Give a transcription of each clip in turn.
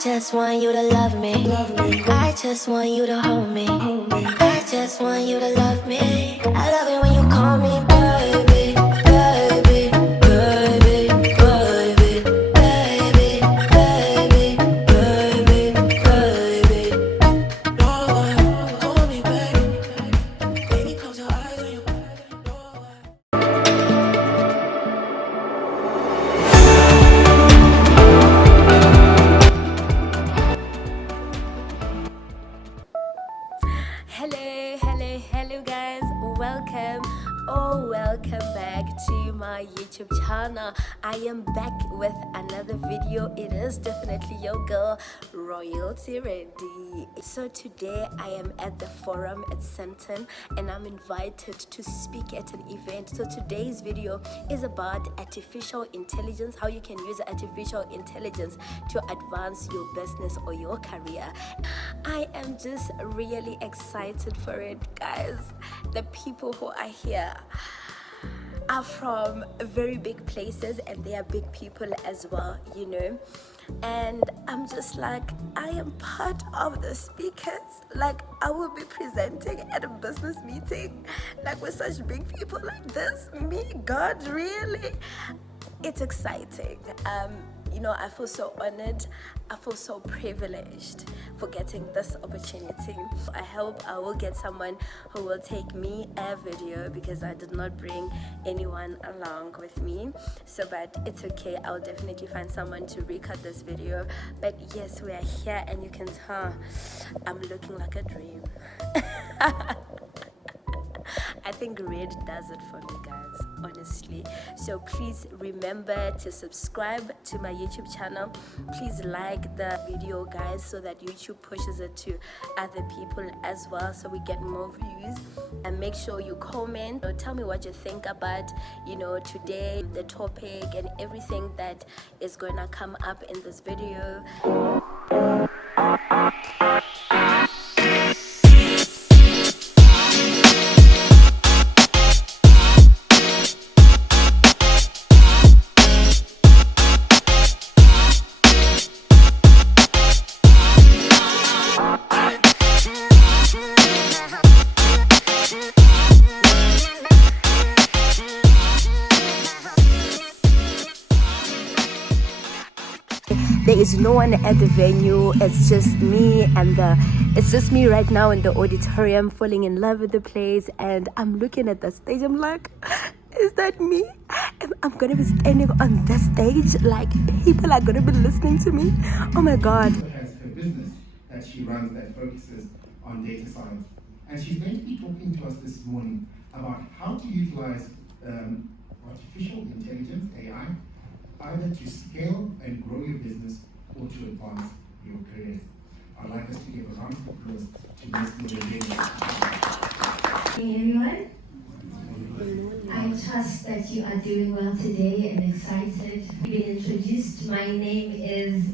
just want you to love me. I just want you to hold me. I just want you to love me. I love it when you call me baby, baby, baby, baby, baby, baby, baby, baby. No one call me baby. Baby, close your eyes when you. Hello guys, welcome back to my YouTube channel. I am back with another video. It is definitely your girl Royalty Rendy. So today I am at the forum at Senton and I'm invited to speak at an event. So today's video is about artificial intelligence, how you can use artificial intelligence to advance your business or your career. I am just really excited for it, guys. The people who are here are from very big places and they are big people as well, you know. And I'm just like, I am part of the speakers. Like, I will be presenting at a business meeting, like with such big people like this. Me, God, really? It's exciting. You know, I feel so honored. I feel so privileged for getting this opportunity. I hope I will get someone who will take me a video because I did not bring anyone along with me. So, but it's okay. I'll definitely find someone to record this video. But yes, we are here and you can tell I'm looking like a dream. I think red does it for me, guys, honestly. So please remember to subscribe to my YouTube channel. Please like the video, guys, so that YouTube pushes it to other people as well, so we get more views. And make sure you comment or tell me what you think about, you know, today, the topic and everything that is going to come up in this video. There is no one at the venue. It's just me it's just me right now in the auditorium, falling in love with the place. And I'm looking at the stage. I'm like, is that me? And I'm gonna be standing on this stage, like people are gonna be listening to me. Oh my God. She has her business that she runs that focuses on data science. And she's going to be talking to us this morning about how to utilize artificial intelligence, AI, either to scale and grow your business or to advance your careers. I'd like us to give a round of applause to Ms. Rendy. Hey everyone, I trust that you are doing well today and excited. Being introduced, my name is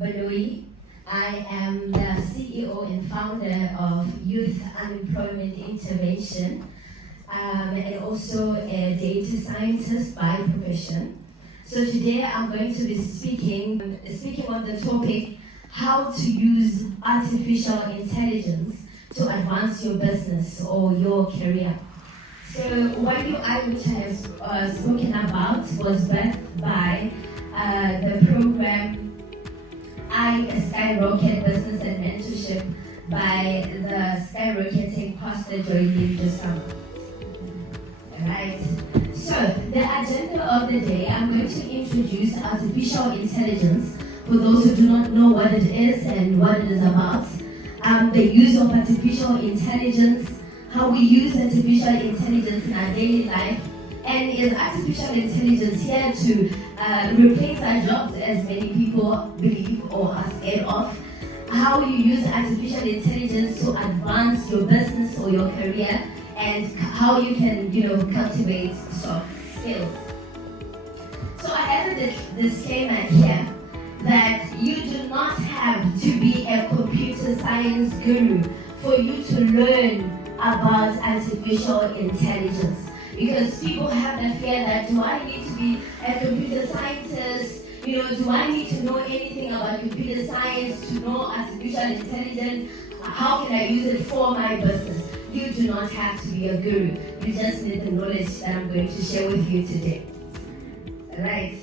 Baloyi. I am the CEO and founder of Youth Unemployment Intervention. And also a data scientist by profession. So today I'm going to be speaking on the topic, how to use artificial intelligence to advance your business or your career. So YUI, which I have spoken about, was birthed by the program I Skyrocket Business and Mentorship by the skyrocketing pastor joining this summer. Right. So the agenda of the day, I'm going to introduce artificial intelligence for those who do not know what it is and what it is about. The use of artificial intelligence, how we use artificial intelligence in our daily life, and is artificial intelligence here to replace our jobs, as many people believe or are scared of? How you use artificial intelligence to advance your business or your career, and how you can, cultivate soft skills. So I have a disclaimer here that you do not have to be a computer science guru for you to learn about artificial intelligence. Because people have the fear that, do I need to be a computer scientist? Do I need to know anything about computer science to know artificial intelligence? How can I use it for my business? You do not have to be a guru. You just need the knowledge that I'm going to share with you today. Right.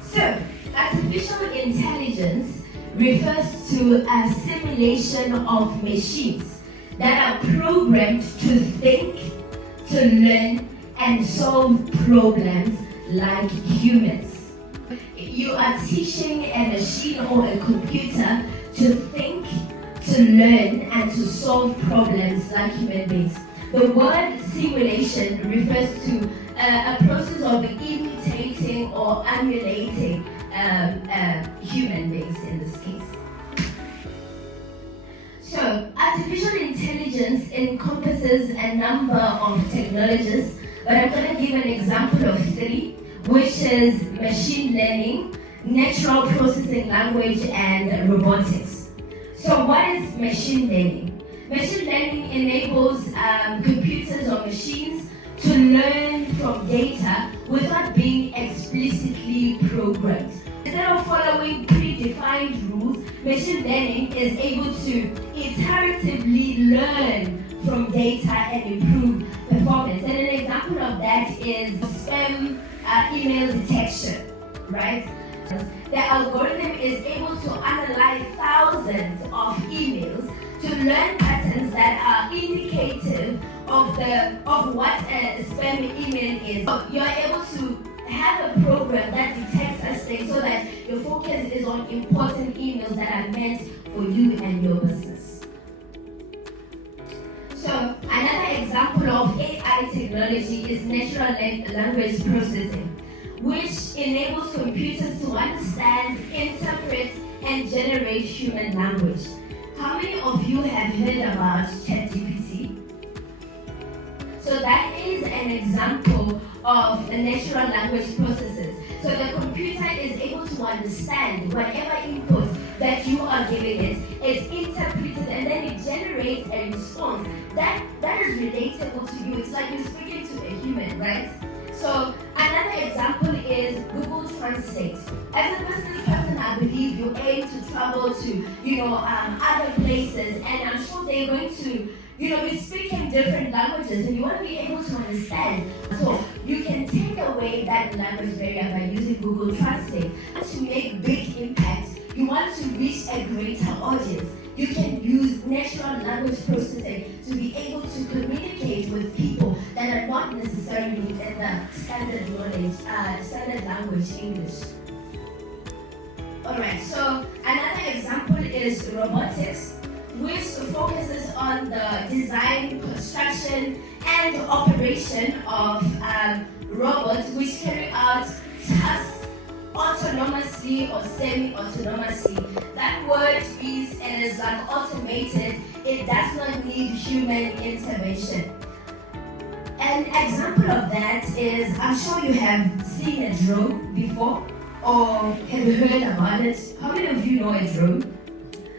So, artificial intelligence refers to a simulation of machines that are programmed to think, to learn, and solve problems like humans. You are teaching a machine or a computer to think, to learn, and to solve problems like human beings. The word simulation refers to a process of imitating or emulating human beings in this case. So, artificial intelligence encompasses a number of technologies, but I'm going to give an example of three, which is machine learning, natural processing language, and robotics. So what is machine learning? Machine learning enables computers or machines to learn from data without being explicitly programmed. Instead of following predefined rules, machine learning is able to iteratively learn from data and improve performance. And an example of that is spam email detection, right? The algorithm is able to analyze thousands of emails to learn patterns that are indicative of what a spam email is. So you're able to have a program that detects such things so that your focus is on important emails that are meant for you and your business. So another example of AI technology is natural language processing, which enables computers to understand, interpret, and generate human language. How many of you have heard about ChatGPT? So that is an example of the natural language processes. So the computer is able to understand whatever input that you are giving it, it interprets it, and then it generates a response that is relatable to you. It's like you're speaking to a human, right? So another example is Google Translate. As a business person, I believe you aim to travel to, other places, and I'm sure they're going to, be speaking different languages, and you want to be able to understand. So you can take away that language barrier by using Google Translate. To make big impact, you want to reach a greater audience. You can use natural language processing to be able to communicate with people that are not necessarily in the standard language English. Alright, so another example is robotics, which focuses on the design, construction, and operation of robots which carry out tasks autonomously or semi-autonomously. That word means it is like automated. It does not need human intervention. An example of that is, I'm sure you have seen a drone before or have heard about it. How many of you know a drone?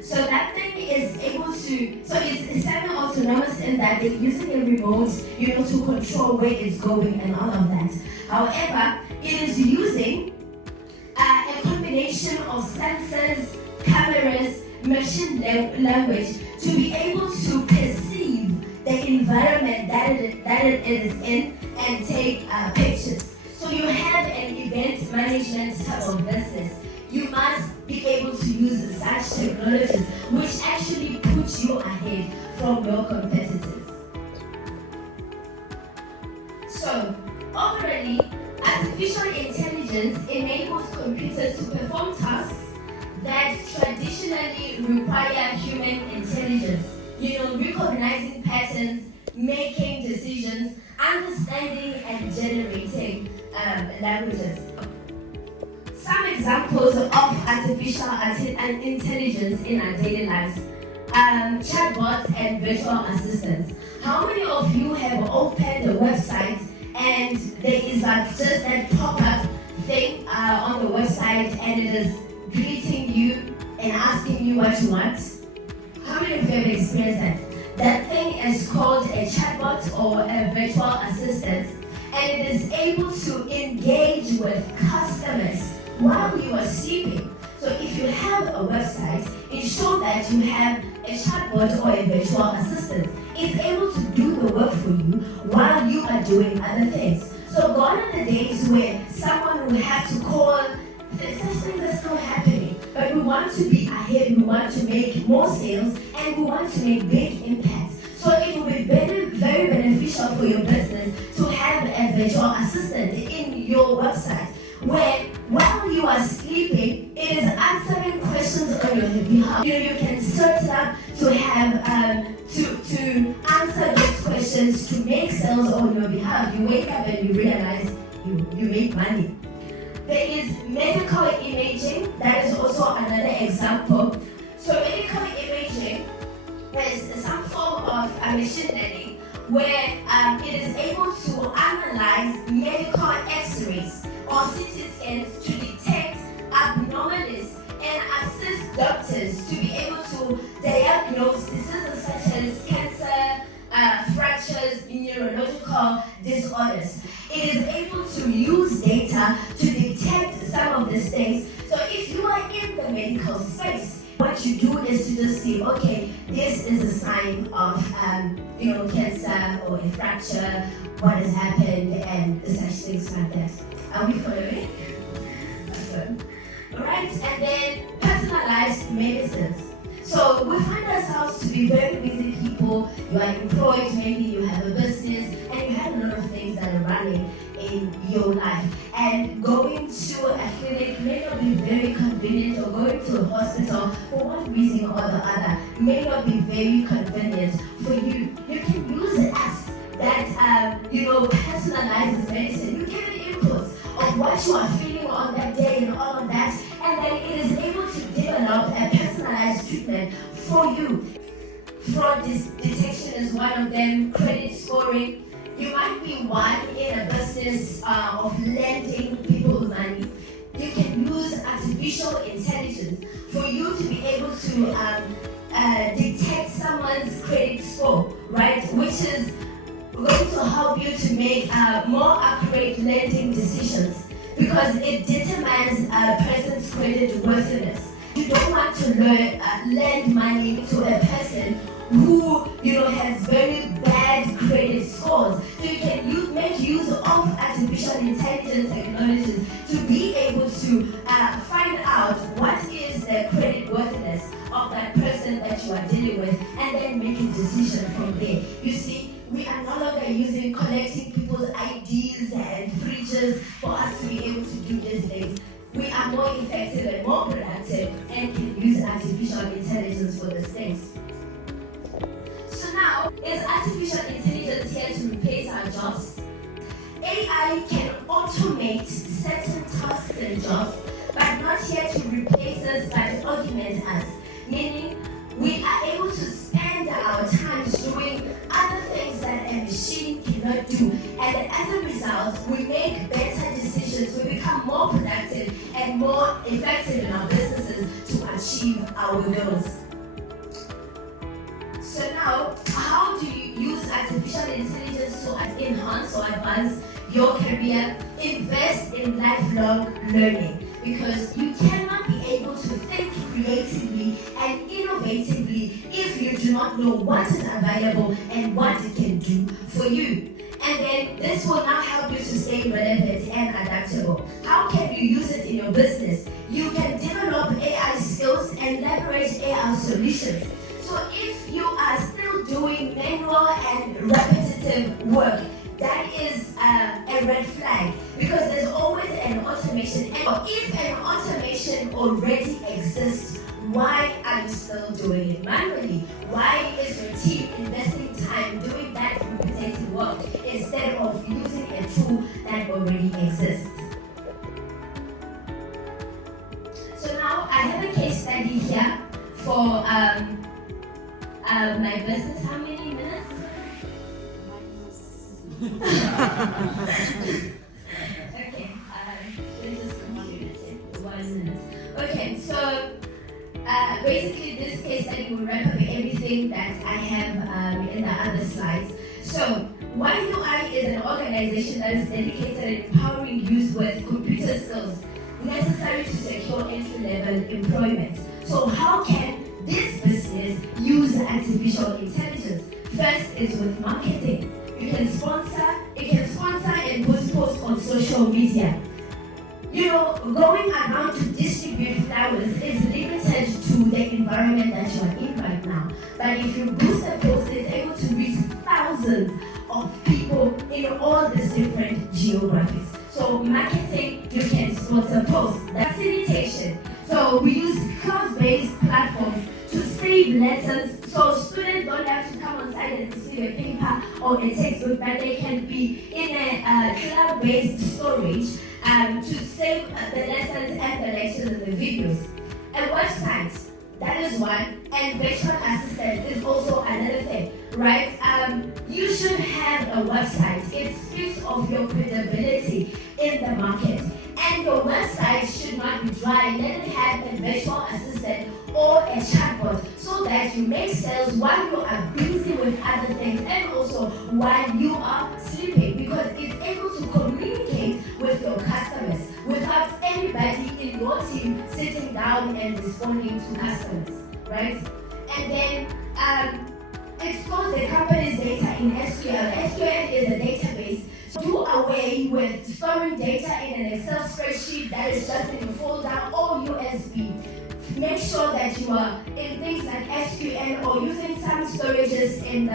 So that thing is able to, so it's semi-autonomous in that they're using a remote, to control where it's going and all of that. However, it is using a combination of sensors, cameras, machine language to be able to perceive the environment that it is in and take pictures. So you have an event management type of business. You must be able to use such technologies, which actually puts you ahead from your competitors. So, overall, artificial intelligence enables computers to perform tasks that traditionally require human intelligence. Recognizing patterns, making decisions, understanding and generating languages. Some examples of artificial intelligence in our daily lives. Chatbots and virtual assistants. How many of you have opened a website and there is just that pop-up thing on the website and it is greeting you and asking you what you want? How many of you have experienced that? That thing is called a chatbot or a virtual assistant, and it is able to engage with customers while you are sleeping. So if you have a website, it shows that you have a chatbot or a virtual assistant. It's able to do the work for you while you are doing other things. So gone are the days where someone will have to call. Such things are still happening, but we want to be ahead, we want to make more sales, and we want to make big impacts. So it will be very beneficial for your business to have a virtual assistant in your website, where while you are sleeping, it is answering questions on your behalf. You can set it up to have to answer those questions, to make sales on your behalf. You wake up and you realize you make money. There is medical imaging. That is also another example. So medical imaging is some form of machine learning where it is able to analyze medical x-rays or CT scans to detect abnormalities and assist doctors to be able to diagnose diseases such as cancer, fractures, neurological disorders. It is able to use data to detect some of these things. So if you are in the medical space, what you do is to just say, okay, this is a sign of cancer or a fracture, what has happened, and such things like that. Are we following? Awesome. Alright, and then personalized medicines. So we find ourselves to be very busy people. You are employed, maybe you have a business, and you have a lot of things that are running in your life. And going to a clinic may not be very convenient, or going to a hospital for one reason or the other may not be very convenient for you. You can use apps that personalizes medicine. You give it inputs of what you are feeling on that day and all of that, and then it is able to develop a personalized treatment for you. Fraud detection is one of them, credit scoring. You might be one in a business of lending people money. You can use artificial intelligence for you to be able to detect someone's credit score, right? Which is going to help you to make more accurate lending decisions, because it determines a person's credit worthiness. You don't want to lend money to a person who has very bad credit scores. So you can make use of artificial intelligence technologies to be able to find out what is the credit worthiness of that person that you are dealing with, and then make a decision from there. You see, we are no longer collecting people's IDs and fridges for us to be able to do these things. We are more effective and more productive and can use artificial intelligence for these things. So now, is artificial intelligence here to replace our jobs? AI can automate certain tasks and jobs, but not here to replace us, but to augment us. Meaning, we are able to spend our time doing other things that a machine cannot do. And as a result, we make better decisions, we become more productive and more effective in our businesses to achieve our goals. So now, how do you use artificial intelligence to enhance or advance your career? Invest in lifelong learning, because you cannot be able to think creatively and innovatively if you do not know what is available and what it can do for you. And then this will now help you to stay relevant and adaptable. How can you use it in your business? You can develop AI skills and leverage AI solutions. So if you are still doing manual and repetitive work, that is a red flag, because there's always an automation. And if an automation already exists, why are you still doing it manually? Why is your team investing time doing that repetitive work instead of using a tool that already exists? So now I have a case study here for my business. How many minutes? Okay, let's just continue it. 1 minute. Okay, so basically this case study will wrap up everything that I have in the other slides. So YUI is an organization that is dedicated to empowering youth with computer skills, necessary to secure entry-level employment. So how can this business use artificial intelligence? First is with marketing. You can sponsor and post on social media. You know, going around to distribute flowers is limited to the environment that you are in right now. But if you boost the post, it's able to reach thousands of people in all these different geographies. So marketing, you can sponsor posts. Facilitation. So we use cloud-based platforms to save lessons, so students don't have to come on site and receive a paper or a textbook, but they can be in a cloud-based storage to save the lessons and the lectures and the videos. A website, that is one, and virtual assistant is also another thing, right? You should have a website. It speaks of your credibility in the market. And your website should not be dry. Let it have a virtual assistant or a chatbot so that you make sales while you are busy with other things and also while you are sleeping, because it's able to communicate with your customers without anybody in your team sitting down and responding to customers, right? And then expose the company's data in SQL. SQL is a database. So do away with storing data in an Excel spreadsheet that is just in a folder or USB. Make sure that you are in things like SQL or using some storages in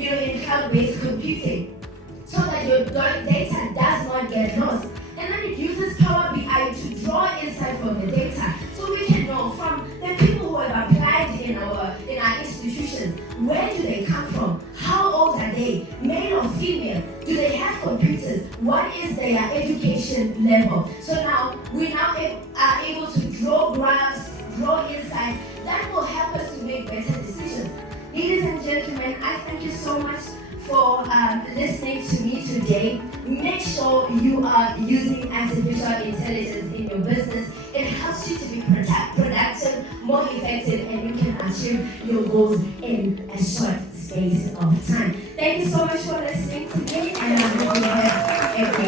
in cloud-based computing, so that your data does not get lost. And then it uses Power BI to draw insight from the data, so we can know from the people who have applied in our institutions, where do they come from, how old are they, male or female, do they have computers, what is their education level. So now we are able to draw graphs, draw insights that will help us to make better decisions. Ladies and gentlemen, I thank you so much for listening to me today. Make sure you are using artificial intelligence in your business. It helps you to be productive, more effective, and you can achieve your goals in a short space of time. Thank you so much for listening to me, and I hope you have a great